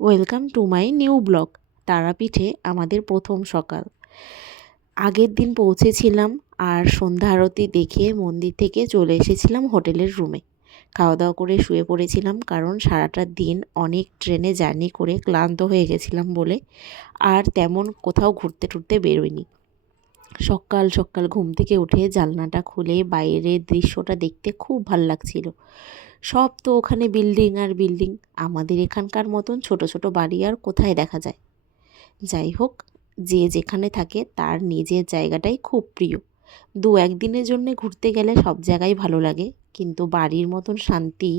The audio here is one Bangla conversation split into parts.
Welcome to my new blog. তারাপীঠে আমাদের প্রথম সকাল। আগের দিন পৌঁছেছিলাম আর সন্ধ্যা আরতি দেখে মন্দির থেকে চলে এসেছিলাম হোটেলের রুমে। খাওয়া দাওয়া করে শুয়ে পড়েছিলাম, কারণ সারাটা দিন অনেক ট্রেনে জার্নি করে ক্লান্ত হয়ে গেছিলাম বলে আর তেমন কোথাও ঘুরতে টুরতে বেরোইনি। সকাল সকাল ঘুম থেকে উঠে জানলাটা খুলে বাইরের দৃশ্যটা দেখতে খুব ভাল লাগছিল। সব তো ওখানে বিল্ডিং আর বিল্ডিং, আমাদের এখানকার মতন ছোট ছোট বাড়ি আর কোথায় দেখা যায়। যাই হোক, যে যেখানে থাকে তার নিজের জায়গাটাই খুব প্রিয়। দু একদিনের জন্য ঘুরতে গেলে সব জায়গায় ভালো লাগে, কিন্তু বাড়ির মতন শান্তি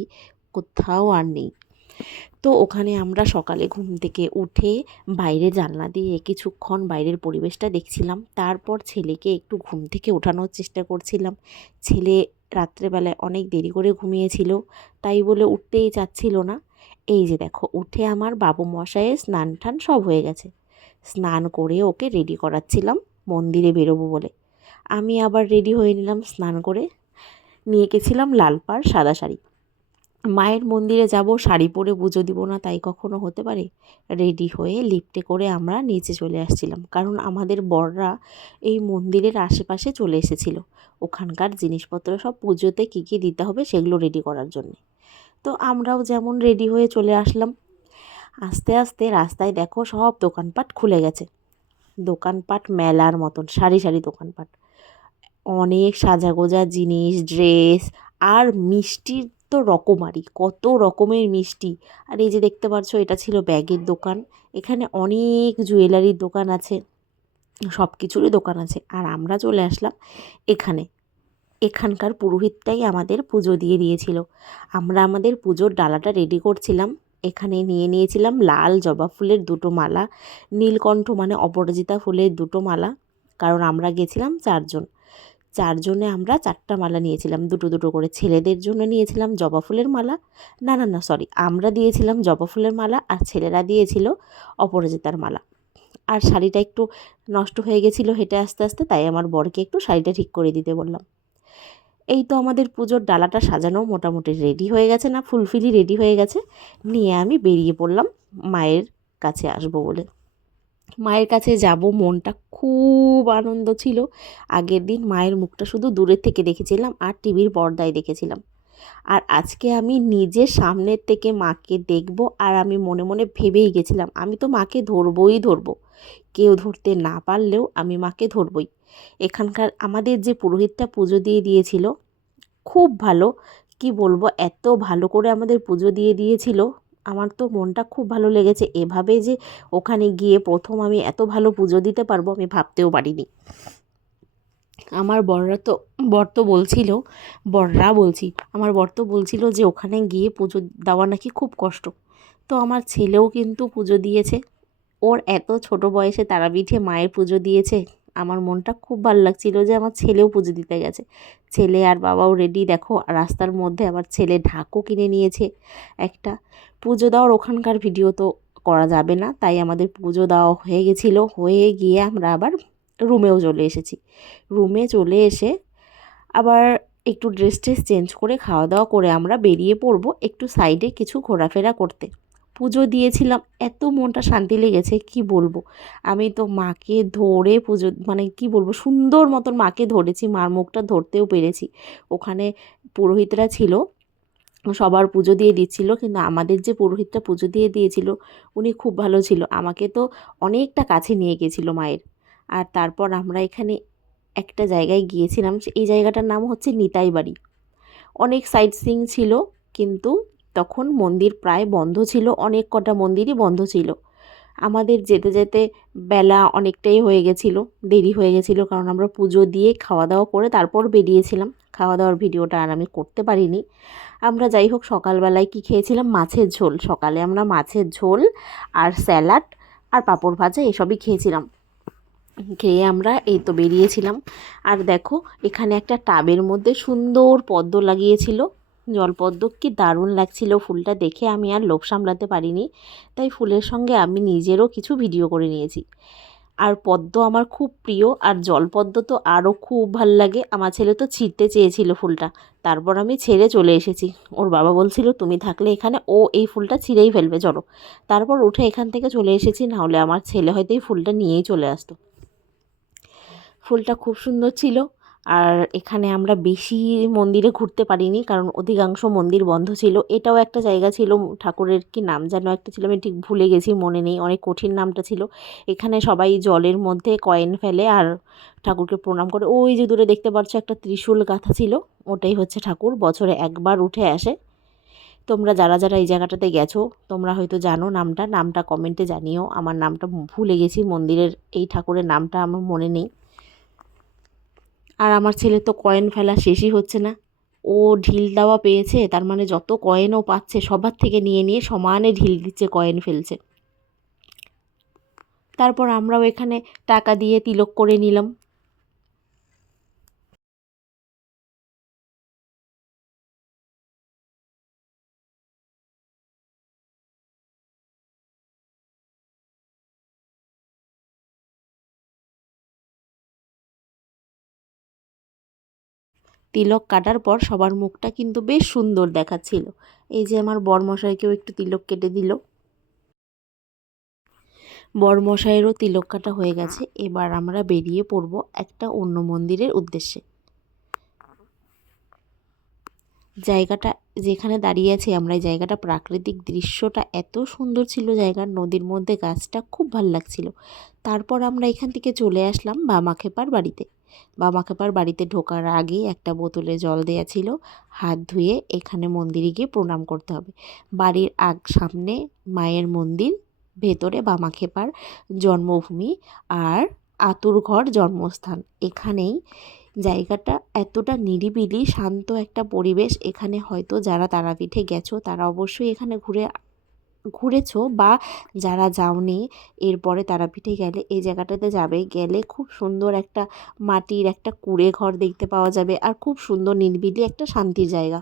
কোথাও আর নেই। তো ওখানে আমরা সকালে ঘুম থেকে উঠে বাইরে জানলা দিয়ে কিছুক্ষণ বাইরের পরিবেশটা দেখছিলাম। তারপর ছেলেকে একটু ঘুম থেকে ওঠানোর চেষ্টা করছিলাম। ছেলে রাত্রেবেলায় অনেক দেরি করে ঘুমিয়েছিল, তাই বলে উঠতেই চাচ্ছিল না। এই যে দেখো, উঠে আমার বাবু মশাইয়ের স্নান টান সব হয়ে গেছে। স্নান করে ওকে রেডি করাচ্ছিলাম মন্দিরে বেরোবো বলে। আমি আবার রেডি হয়ে নিলাম স্নান করে। নিয়ে গেছিলাম লাল পাড় সাদা শাড়ি। মায়ের মন্দিরে যাব, শাড়ি পরে পুজো দিব না তাই কখনো হতে পারে? রেডি হয়ে লিফটে করে আমরা নিচে চলে আসছিলাম, কারণ আমাদের বড়রা এই মন্দিরের আশেপাশে চলে এসেছিল ওখানকার জিনিসপত্র সব পুজোতে কী কী দিতে হবে সেগুলো রেডি করার জন্য। তো আমরাও যেমন রেডি হয়ে চলে আসলাম। আস্তে আস্তে রাস্তায় দেখো সব দোকানপাট খুলে গেছে। দোকানপাট মেলার মতন, সারি সারি দোকানপাট, অনেক সাজাগোজা জিনিস, ড্রেস আর মিষ্টির তো রকমারি, কত রকমের মিষ্টি। আর এই যে দেখতে পাচ্ছ, এটা ছিল ব্যাগের দোকান। এখানে অনেক জুয়েলারির দোকান আছে, সব কিছুরই দোকান আছে। আর আমরা চলে আসলাম এখানে। এখানকার পুরোহিতটাই আমাদের পুজো দিয়ে দিয়েছিল। আমরা আমাদের পুজোর ডালাটা রেডি করছিলাম। এখানে নিয়ে নিয়েছিলাম লাল জবা ফুলের দুটো মালা, নীলকণ্ঠ মানে অপরাজিতা ফুলের দুটো মালা, কারণ আমরা গেছিলাম চারজন। চারজনে আমরা চারটা মালা নিয়েছিলাম, দুটো দুটো করে। ছেলেদের জন্য নিয়েছিলাম জবা ফুলের মালা, না না না সরি, আমরা দিয়েছিলাম জবা ফুলের মালা আর ছেলেরা দিয়েছিল অপরাজিতার মালা। আর শাড়িটা একটু নষ্ট হয়ে গেছিলো হেঁটে আস্তে আস্তে, তাই আমার বরকে একটু শাড়িটা ঠিক করে দিতে বললাম। এই তো আমাদের পুজোর ডালাটা সাজানো মোটামুটি রেডি হয়ে গেছে, না ফুলফিলি রেডি হয়ে গেছে। নিয়ে আমি বেরিয়ে পড়লাম মায়ের কাছে আসবো বলে। মায়ের কাছে যাব, মনটা খুব আনন্দ ছিল। আগের দিন মায়ের মুখটা শুধু দূরের থেকে দেখেছিলাম আর টিভির পর্দায় দেখেছিলাম, আর আজকে আমি নিজের সামনের থেকে মাকে দেখব। আর আমি মনে মনে ভেবেই গেছিলাম আমি তো মাকে ধরবই ধরবো, কেউ ধরতে না পারলেও আমি মাকে ধরবই। এখানকার আমাদের যে পুরোহিতটা পুজো দিয়ে দিয়েছিল খুব ভালো, কি বলবো, এত ভালো করে আমাদের পুজো দিয়ে দিয়েছিল। আমার তো মনটা খুব ভালো লেগেছে। এভাবে যে ওখানে গিয়ে প্রথম আমি এত ভালো পুজো দিতে পারবো আমি ভাবতেও পারিনি। আমার বর তো বলছিল, বররা বলছি, আমার বর তো বলছিল যে ওখানে গিয়ে পুজো দেওয়া নাকি খুব কষ্ট। তো আমার ছেলেও কিন্তু পুজো দিয়েছে। ওর এত ছোট বয়সে তারাপীঠে মায়ের পুজো দিয়েছে। আমার মনটা খুব ভালো লাগছিল যে আমার ছেলেও পুজো দিতে গেছে। ছেলে আর বাবাও রেডি, দেখো রাস্তার মধ্যে আবার ছেলে ঢাকও কিনে নিয়েছে একটা। পুজো দেওয়ার ওখানকার ভিডিও তো করা যাবে না, তাই আমাদের পুজো দেওয়া হয়ে গেছিলো। হয়ে গিয়ে আমরা আবার রুমেও চলে এসেছি। রুমে চলে এসে আবার একটু ড্রেস ট্রেস চেঞ্জ করে খাওয়া দাওয়া করে আমরা বেরিয়ে পড়বো একটু সাইডে কিছু ঘোরাফেরা করতে। পুজো দিয়েছিলাম, এত মনটা শান্তি লেগেছে কি বলবো। আমি তো মাকে ধরে পুজো মানে কি বলবো, সুন্দর মতন মাকে ধরেছি, মার মুখটা ধরতেও পেরেছি। ওখানে পুরোহিতরা ছিল, সবার পুজো দিয়ে দিচ্ছিল, কিন্তু আমাদের যে পুরোহিতটা পুজো দিয়ে দিয়েছিল উনি খুব ভালো ছিল, আমাকে তো অনেকটা কাছে নিয়ে গেছিলো মায়ের। আর তারপর আমরা এখানে একটা জায়গায় গিয়েছিলাম, এই জায়গাটার নাম হচ্ছে নিতাই বাড়ি। অনেক সাইট সিইং ছিল, কিন্তু তখন মন্দির প্রায় বন্ধ ছিল, অনেক কটা মন্দিরই বন্ধ ছিল। আমাদের যেতে যেতে বেলা অনেকটাই হয়ে গেছিলো, দেরি হয়ে গেছিলো, কারণ আমরা পুজো দিয়ে খাওয়া দাওয়া করে তারপর বেরিয়েছিলাম। খাওয়া দাওয়ার ভিডিওটা আর আমি করতে পারিনি। আমরা যাই হোক সকালবেলায় কি খেয়েছিলাম, মাছের ঝোল। সকালে আমরা মাছের ঝোল আর স্যালাড আর পাঁপড় ভাজা এসবই খেয়েছিলাম। খেয়ে আমরা এই তো বেরিয়েছিলাম। আর দেখো এখানে একটা টাবের মধ্যে সুন্দর পদ্ম লাগিয়েছিল, জলপদ্ম, কি দারুণ লাগছিল ফুলটা দেখে। আমি আর লোভ সামলাতে পারিনি, তাই ফুলের সঙ্গে আমি নিজেরও কিছু ভিডিও করে নিয়েছি। আর পদ্ম আমার খুব প্রিয়, আর জলপদ্ম তো আরও খুব ভাল লাগে। আমার ছেলে তো ছিঁড়তে চেয়েছিল ফুলটা, তারপর আমি ছেড়ে চলে এসেছি। ওর বাবা বলছিল তুমি থাকলে এখানে ও এই ফুলটা ছিঁড়েই ফেলবে, চলো। তারপর উঠে এখান থেকে চলে এসেছি, নাহলে আমার ছেলে হয়তো এই ফুলটা নিয়েই চলে আসতো। ফুলটা খুব সুন্দর ছিল। আর এখানে আমরা বেশি মন্দিরে ঘুরতে পারিনি, কারণ অধিকাংশ মন্দির বন্ধ ছিল। এটাও একটা জায়গা ছিল, ঠাকুরের কি নাম যেন একটা ছিল, আমি ঠিক ভুলে গেছি, মনে নেই, অনেক কঠিন নামটা ছিল। এখানে সবাই জলের মধ্যে কয়েন ফেলে আর ঠাকুরকে প্রণাম করে। ওই যে দূরে দেখতে পাচ্ছ একটা ত্রিশূল গাঁথা ছিল, ওটাই হচ্ছে ঠাকুর, বছরে একবার উঠে আসে। তোমরা যারা যারা এই জায়গাটাতে গেছো তোমরা হয়তো জানো নামটা, নামটা কমেন্টে জানিও। আমার নামটা ভুলে গেছি, মন্দিরের এই ঠাকুরের নামটা আমার মনে নেই। আর আমার ছেলে তো কয়েন ফেলা শেষই হচ্ছে না। ও ঢিল দেওয়া পেয়েছে, তার মানে যত কয়েন ও পাচ্ছে সবার থেকে নিয়ে নিয়ে সমানে ঢিল দিচ্ছে, কয়েন ফেলছে। তারপর আমরাও এখানে টাকা দিয়ে তিলক করে নিলাম। তিলক কাটার পর সবার মুখটা কিন্তু বেশ সুন্দর দেখাচ্ছিল। এই যে আমার বরমশাইকেও একটু তিলক কেটে দিল। বরমশাইয়েরও তিলক কাটা হয়ে গেছে। এবার আমরা বেরিয়ে পড়ব একটা অন্য মন্দিরের উদ্দেশ্যে। জায়গাটা যেখানে দাঁড়িয়ে আছি আমরা, এই জায়গাটা প্রাকৃতিক দৃশ্যটা এত সুন্দর ছিল, জায়গার নদীর মধ্যে গাছটা খুব ভালো লাগছিল। তারপর আমরা এখান থেকে চলে আসলাম বামাখ্যাপার বাড়িতে। বামাখ্যাপার বাড়িতে ঢোকার আগেই একটা বোতলে জল দেয়া ছিল, হাত ধুয়ে এখানে মন্দিরে গিয়ে প্রণাম করতে হবে। বাড়ির সামনে মায়ের মন্দির, ভেতরে বামাখ্যাপার জন্মভূমি আর আতুরঘর জন্মস্থান। এখানেই জায়গাটা এতটা নিরিবিলি শান্ত একটা পরিবেশ। এখানে হয়তো যারা তারাপীঠে গেছো তারা অবশ্যই এখানে ঘুরেছো, বা যারা যাওনি এরপরে তারাপীঠে গেলে এই জায়গাটাতে যাবে, গেলে খুব সুন্দর একটা মাটির একটা কুঁড়ে ঘর দেখতে পাওয়া যাবে, আর খুব সুন্দর নিরিবিলি একটা শান্তির জায়গা।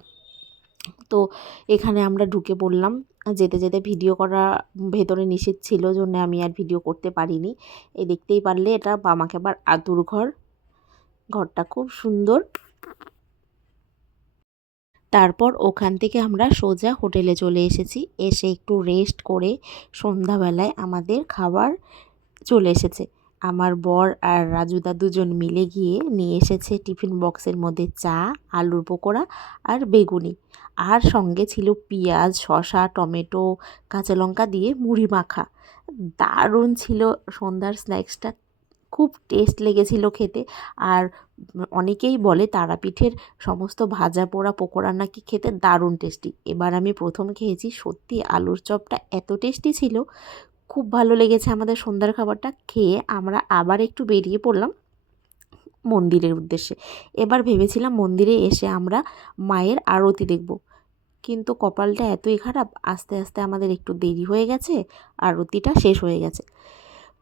তো এখানে আমরা ঢুকে পড়লাম। যেতে যেতে ভিডিও করা ভেতরে নিষেধ ছিল, জন্য আমি আর ভিডিও করতে পারিনি। এই দেখতেই পারলে এটা বামাখ্যাপার আতুর ঘর। ঘরটা খুব সুন্দর। তারপর ওখান থেকে আমরা সোজা হোটেলে চলে এসেছি। এসে একটু রেস্ট করে সন্ধ্যাবেলায় আমাদের খাবার চলে এসেছে। আমার বর আর রাজুদা দুজন মিলে গিয়ে নিয়ে এসেছে টিফিন বক্সের মধ্যে চা, আলুর পকোড়া আর বেগুনি। আর সঙ্গে ছিল পেঁয়াজ, শসা, টমেটো, কাঁচা লঙ্কা দিয়ে মুড়ি মাখা। দারুণ ছিল সন্ধ্যার স্ন্যাক্সটা, খুব টেস্ট লেগেছিল খেতে। আর অনেকেই বলে তারাপীঠের সমস্ত ভাজা পোড়া পকোড়া নাকি খেতে দারুণ টেস্টি। এবার আমি প্রথম খেয়েছি, সত্যি আলুর চপটা এত টেস্টি ছিল, খুব ভালো লেগেছে। আমাদের সন্ধ্যার খাবারটা খেয়ে আমরা আবার একটু বেরিয়ে পড়লাম মন্দিরের উদ্দেশ্যে। এবার ভেবেছিলাম মন্দিরে এসে আমরা মায়ের আরতি দেখব, কিন্তু কপালটা এতই খারাপ, আস্তে আস্তে আমাদের একটু দেরি হয়ে গেছে, আরতিটা শেষ হয়ে গেছে।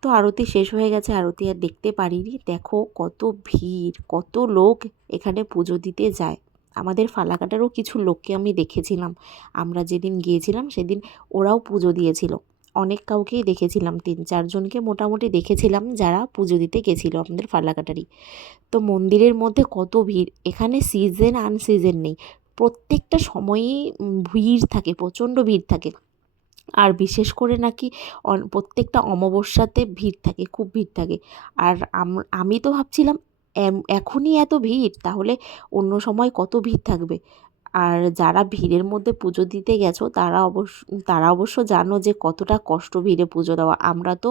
তো আরতি শেষ হয়ে গেছে, আরতি আর দেখতে পারিনি। দেখো কত ভিড়, কত লোক এখানে পুজো দিতে যায়। আমাদের ফালাকাটারও কিছু লোককে আমি দেখেছিলাম, আমরা যেদিন গিয়েছিলাম সেদিন ওরাও পুজো দিয়েছিল। অনেক কাউকেই দেখেছিলাম, 3-4 জনকে মোটামুটি দেখেছিলাম যারা পুজো দিতে গেছিলো আমাদের ফালাকাটারই। তো মন্দিরের মধ্যে কত ভিড়, এখানে সিজন আনসিজন নেই, প্রত্যেকটা সময়ই ভিড় থাকে, প্রচণ্ড ভিড় থাকে। আর বিশেষ করে নাকি প্রত্যেকটা অমাবস্যাতে ভিড় থাকে, খুব ভিড় থাকে। আর আমি তো ভাবছিলাম এখনই এত ভিড়, তাহলে অন্য সময় কত ভিড় থাকবে। আর যারা ভিড়ের মধ্যে পুজো দিতে গেছো তারা অবশ্য জানো যে কতটা কষ্ট ভিড়ে পুজো দেওয়া। আমরা তো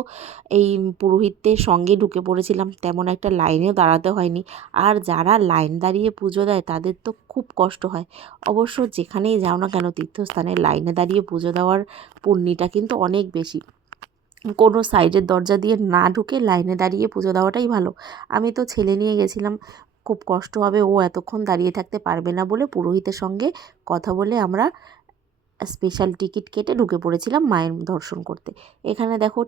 এই পুরোহিতদের সঙ্গে ঢুকে পড়েছিলাম, তেমন একটা লাইনেও দাঁড়াতে হয়নি। আর যারা লাইন দাঁড়িয়ে পুজো দেয় তাদের তো খুব কষ্ট হয়। অবশ্য যেখানেই যাও না কেন তীর্থস্থানে লাইনে দাঁড়িয়ে পুজো দেওয়ার পুণ্যিটা কিন্তু অনেক বেশি। কোনো সাইডের দরজা দিয়ে না ঢুকে লাইনে দাঁড়িয়ে পুজো দেওয়াটাই ভালো। আমি তো ছেলে নিয়ে গেছিলাম, খুব কষ্ট হবে, ও এতক্ষণ দাঁড়িয়ে থাকতে পারবে না বলে পুরোহিতের সঙ্গে কথা বলে আমরা স্পেশাল টিকিট কেটে ঢুকে পড়েছিলাম মায়ের দর্শন করতে। এখানে দেখো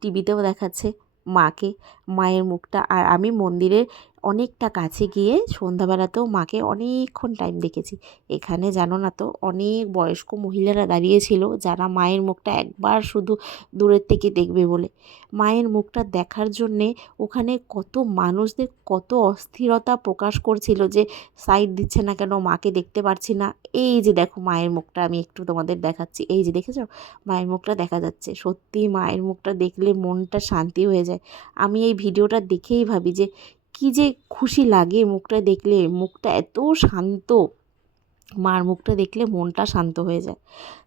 টিভিতেও দেখাচ্ছে মাকে, মায়ের মুখটা। আর আমি মন্দিরের অনেকটা কাছে গিয়ে সন্ধ্যাবেলাতেও মাকে অনেকক্ষণ টাইম দেখেছি। এখানে জানো না তো অনেক বয়স্ক মহিলারা দাঁড়িয়েছিল, যারা মায়ের মুখটা একবার শুধু দূরের থেকে দেখবে বলে। মায়ের মুখটা দেখার জন্যে ওখানে কত মানুষদের কত অস্থিরতা প্রকাশ করছিল যে সাইড দিচ্ছে না কেন, মাকে দেখতে পারছি না। এই যে দেখো মায়ের মুখটা, আমি একটু তোমাদের দেখাচ্ছি, এই যে দেখেছো মায়ের মুখটা দেখা যাচ্ছে। সত্যি মায়ের মুখটা দেখলে মনটা শান্তি হয়ে যায়। আমি এই ভিডিওটা দেখেই ভাবি যে কি যে খুশি লাগে মুখটা দেখলে, মুখটা এত শান্ত, মার মুখটা দেখলে মনটা শান্ত হয়ে যায়।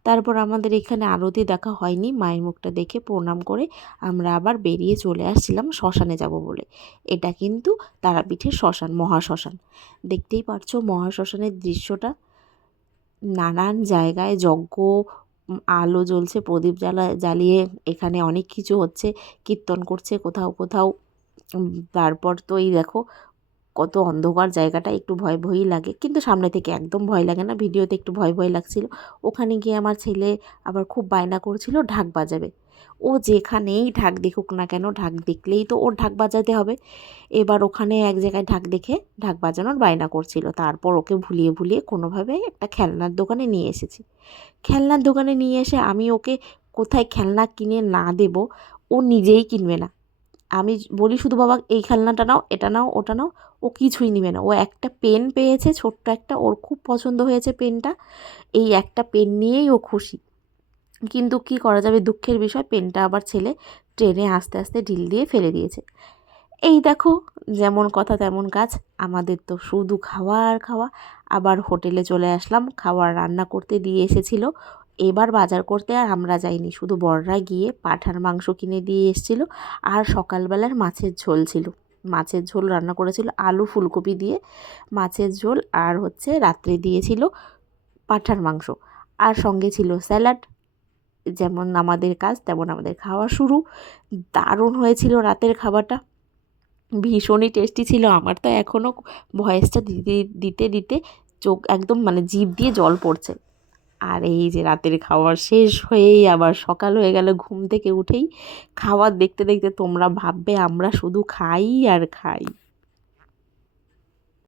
তারপর আমাদের এখানে আরতি দেখা হয়নি, মায়ের মুখটা দেখে প্রণাম করে আমরা আবার বেরিয়ে চলে আসছিলাম শ্মশানে যাব বলে। এটা কিন্তু তারাপীঠের শ্মশান, মহাশ্মশান। দেখতেই পারছো মহাশ্মশানের দৃশ্যটা, নানান জায়গায় যজ্ঞ, আলো জ্বলছে, প্রদীপ জ্বালিয়ে এখানে অনেক কিছু হচ্ছে, কীর্তন করছে কোথাও কোথাও। তারপর তো এই দেখো কত অন্ধকার জায়গাটা, একটু ভয় ভয়ই লাগে, কিন্তু সামনে থেকে একদম ভয় লাগে না, ভিডিওতে একটু ভয় ভয় লাগছিল। ওখানে গিয়ে আমার ছেলে আবার খুব বায়না করছিল ঢাক বাজাবে। ও যেখানেই ঢাক দেখুক না কেন, ঢাক দেখলেই তো ওর ঢাক বাজাতে হবে। এবার ওখানে এক জায়গায় ঢাক দেখে ঢাক বাজানোর বায়না করছিল। তারপর ওকে ভুলিয়ে ভুলিয়ে কোনোভাবে একটা খেলনার দোকানে নিয়ে এসেছি। খেলনার দোকানে নিয়ে এসে আমি ওকে কোথায় খেলনা কিনে না দেব, ও নিজেই কিনবে না। আমি বলি শুধু বাবা এই খেলনাটা নাও, এটা নাও, ওটা নাও, ও কিছুই নেবে না। ও একটা পেন পেয়েছে ছোট্ট একটা, ওর খুব পছন্দ হয়েছে পেনটা, এই একটা পেন নিয়েই ও খুশি। কিন্তু কি করা যাবে, দুঃখের বিষয় পেনটা আবার ছেলে ট্রেনে আস্তে আস্তে ঢিল দিয়ে ফেলে দিয়েছে। এই দেখো যেমন কথা তেমন কাজ, আমাদের তো শুধু খাওয়া আর খাওয়া। আবার হোটেলে চলে আসলাম, খাবার রান্না করতে দিয়ে এসেছিল। এবার বাজার করতে আর আমরা যাইনি, শুধু বড়রা গিয়ে পাঁঠার মাংস কিনে দিয়ে এসেছিল। আর সকালবেলার মাছের ঝোল ছিল, মাছের ঝোল রান্না করেছিল আলু ফুলকপি দিয়ে, মাছের ঝোল। আর হচ্ছে রাত্রে দিয়েছিল পাঁঠার মাংস, আর সঙ্গে ছিল স্যালাড। যেমন আমাদের কাজ তেমন আমাদের খাওয়া শুরু। দারুণ হয়েছিল রাতের খাবারটা, ভীষণই টেস্টি ছিল। আমার তো এখনও ভয়েসটা দিতে দিতে দিতে চোখ একদম মানে জিভ দিয়ে জল পড়ছে। আর এই যে রাতের খাবার শেষ হয়েই আবার সকাল হয়ে গেল, ঘুম থেকে উঠেই খাবার দেখতে দেখতে তোমরা ভাববে আমরা শুধু খাই আর খাই।